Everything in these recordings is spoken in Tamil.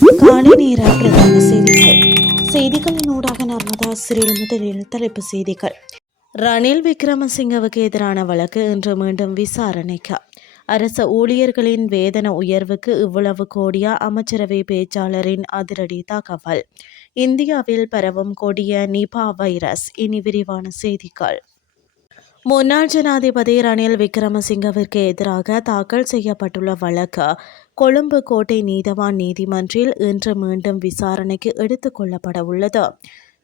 காலை நேர பிரதான செய்திகள். செய்திகளின் ஊடாக நர்மதா சிறில் முதலில் தலைப்பு செய்திகள். ரணில் விக்ரமசிங்கவுக்கு எதிரான வழக்கு இன்று மீண்டும் விசாரணைக்கு. அரச ஊழியர்களின் வேதன உயர்வுக்கு இவ்வளவு கோடியா அமைச்சரவை பேச்சாளரின் அதிரடி தகவல். இந்தியாவில் பரவும் கொடிய நிபா வைரஸ். இனி விரிவான செய்திகள். முன்னாள் ஜனாதிபதி ரணில் விக்ரமசிங்கவிற்கு எதிராக தாக்கல் செய்யப்பட்டுள்ள வழக்கு கொழும்பு கோட்டை நீதவான் நீதிமன்றில் இன்று மீண்டும் விசாரணைக்கு எடுத்துக் கொள்ளப்பட உள்ளது.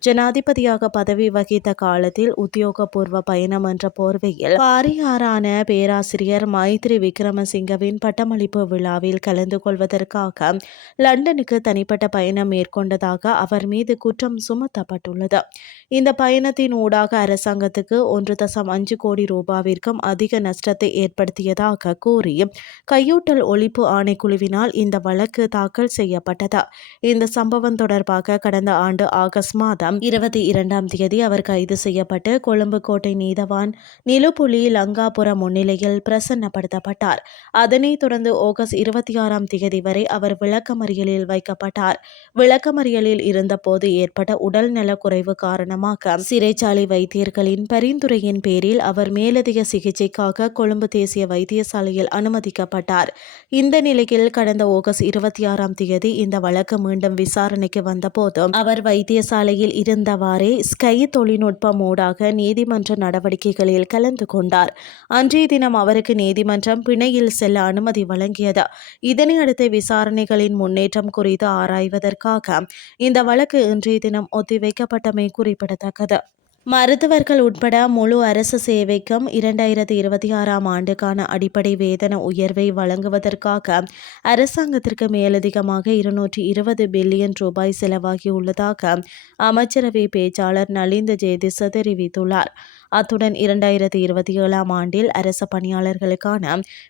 ஜனாதிபதியாக பதவி வகித்த காலத்தில் உத்தியோகபூர்வ பயணம் என்ற போர்வையில் பாரியாரான பேராசிரியர் மைத்ரி விக்ரமசிங்கவின் பட்டமளிப்பு விழாவில் கலந்து கொள்வதற்காக லண்டனுக்கு தனிப்பட்ட பயணம் மேற்கொண்டதாக அவர் மீது குற்றம் சுமத்தப்பட்டுள்ளது. இந்த பயணத்தின் ஊடாக அரசாங்கத்துக்கு ஒன்று தசம் அஞ்சு கோடி ரூபாவிற்கும் அதிக நஷ்டத்தை ஏற்படுத்தியதாக கூறி கையூட்டல் ஒழிப்பு ஆணைக்குழுவினால் இந்த வழக்கு தாக்கல் செய்யப்பட்டது. இந்த சம்பவம் தொடர்பாக கடந்த ஆண்டு ஆகஸ்ட் மாதம் இருபத்தி இரண்டாம் தேதி அவர் கைது செய்யப்பட்டு கொழும்பு கோட்டை நீதவான் நிலுப்புலி லங்காபுரம் முன்னிலையில் பிரசன்னப்படுத்தப்பட்டார். அதனைத் தொடர்ந்து ஆகஸ்ட் இருபத்தி ஆறாம் தேதி வரை அவர் விளக்கமறியலில் வைக்கப்பட்டார். விளக்கமறியலில் இருந்தபோது ஏற்பட்ட உடல் நலக்குறைவு காரணமாக சிறைச்சாலை வைத்தியர்களின் பரிந்துரையின் பேரில் அவர் மேலதிக சிகிச்சைக்காக கொழும்பு தேசிய வைத்தியசாலையில் அனுமதிக்கப்பட்டார். இந்த நிலையில் கடந்த ஆகஸ்ட் இருபத்தி ஆறாம் தேதி இந்த வழக்கு மீண்டும் விசாரணைக்கு வந்தபோதும் அவர் வைத்தியசாலையில் இருந்தவாறே ஸ்கை தொழில்நுட்பம் ஊடாக நீதிமன்ற நடவடிக்கைகளில் கலந்து கொண்டார். அன்றைய தினம் அவருக்கு நீதிமன்றம் பிணையில் செல்ல அனுமதி வழங்கியது. இதனையடுத்து விசாரணைகளின் முன்னேற்றம் குறித்து ஆராய்வதற்காக இந்த வழக்கு இன்றைய தினம் ஒத்திவைக்கப்பட்டமை குறிப்பிடத்தக்கது. மருத்துவர்கள் உட்பட முழு அரசு சேவைக்கும் இரண்டாயிரத்தி இருபத்தி ஆறாம் ஆண்டுக்கான அடிப்படை வேதன உயர்வை வழங்குவதற்காக அரசாங்கத்திற்கு மேலதிகமாக இருநூற்றி இருபது பில்லியன் ரூபாய் செலவாகியுள்ளதாக அமைச்சரவை பேச்சாளர் நலிந்த ஜெயதிச தெரிவித்துள்ளார். அத்துடன் இரண்டாயிரத்தி இருபத்தி ஏழாம் ஆண்டில் அரச பணியாளர்களுக்கான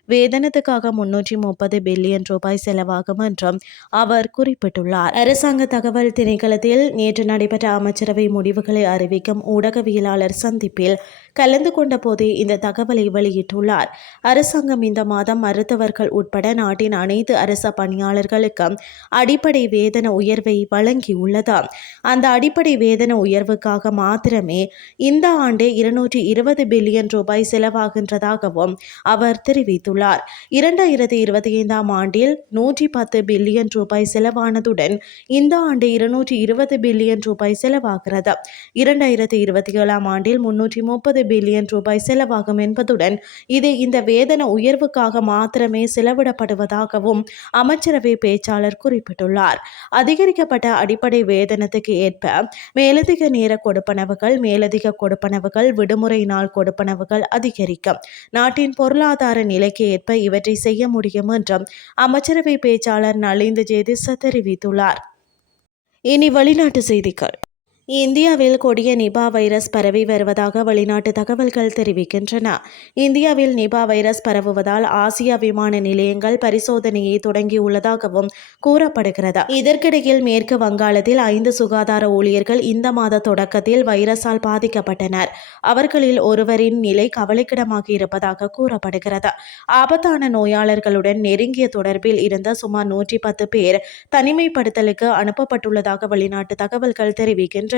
வேதனத்துக்காக முன்னூற்றி முப்பது பில்லியன் ரூபாய் செலவாகும் என்றும் அவர் குறிப்பிட்டுள்ளார். அரசாங்க தகவல் திணைக்களத்தில் நேற்று நடைபெற்ற அமைச்சரவை முடிவுகளை அறிவிக்கும் ஊடக ஊடகவியலாளர் சந்திப்பில் கலந்து கொண்ட போதே இந்த தகவலை வெளியிட்டுள்ளார். அரசாங்கம் இந்த மாதம் மருத்துவர்கள் உட்பட நாட்டின் அனைத்து அரச பணியாளர்களுக்கும் அடிப்படை வேதன உயர்வை வழங்கியுள்ளது. அந்த அடிப்படை வேதன உயர்வுக்காக மாத்திரமே இந்த ஆண்டு இருநூற்றி இருபது பில்லியன் ரூபாய் செலவாகின்றதாகவும் அவர் தெரிவித்துள்ளார். இரண்டாயிரத்தி இருபத்தி ஐந்தாம் ஆண்டில் நூற்றி பத்து பில்லியன் ரூபாய் செலவானதுடன் இந்த ஆண்டு இருநூற்றி இருபது பில்லியன் ரூபாய் செலவாகிறது. இரண்டாயிரத்தி இருபத்தி ஏழாம் ஆண்டில் முன்னூற்றி முப்பது பில்லியன் ரூபாய் செலவாகும் என்பதுடன் இது இந்த வேதன உயர்வுக்காக மாத்திரமே செலவிடப்படுவதாகவும் அமைச்சரவை பேச்சாளர் குறிப்பிட்டுள்ளார். அதிகரிக்கப்பட்ட அடிப்படை வேதனத்துக்கு ஏற்ப மேலதிக நேர கொடுப்பனவுகள் மேலதிக கொடுப்பனவுகள் விடுமுறை நாள் கொடுப்பனவுகள் அதிகரிக்கும். நாட்டின் பொருளாதார நிலைக்கு ஏற்ப இவற்றை செய்ய முடியும் என்றும் அமைச்சரவை பேச்சாளர் நலிந்த ஜேதிச தெரிவித்துள்ளார். இனி வெளிநாட்டு செய்திகள். இந்தியாவில் கொடிய நிபா வைரஸ் பரவி வருவதாக வெளிநாட்டு தகவல்கள் தெரிவிக்கின்றன. இந்தியாவில் நிபா வைரஸ் பரவுவதால் ஆசியா விமான நிலையங்கள் பரிசோதனையை தொடங்கியுள்ளதாகவும் கூறப்படுகிறது. இதற்கிடையில் மேற்கு வங்காளத்தில் ஐந்து சுகாதார ஊழியர்கள் இந்த மாத தொடக்கத்தில் வைரஸால் பாதிக்கப்பட்டனர். அவர்களில் ஒருவரின் நிலை கவலைக்கிடமாக இருப்பதாக கூறப்படுகிறது. ஆபத்தான நோயாளர்களுடன் நெருங்கிய தொடர்பில் இருந்த சுமார் நூற்றி பத்து பேர் தனிமைப்படுத்தலுக்கு அனுப்பப்பட்டுள்ளதாக வெளிநாட்டு தகவல்கள் தெரிவிக்கின்றன.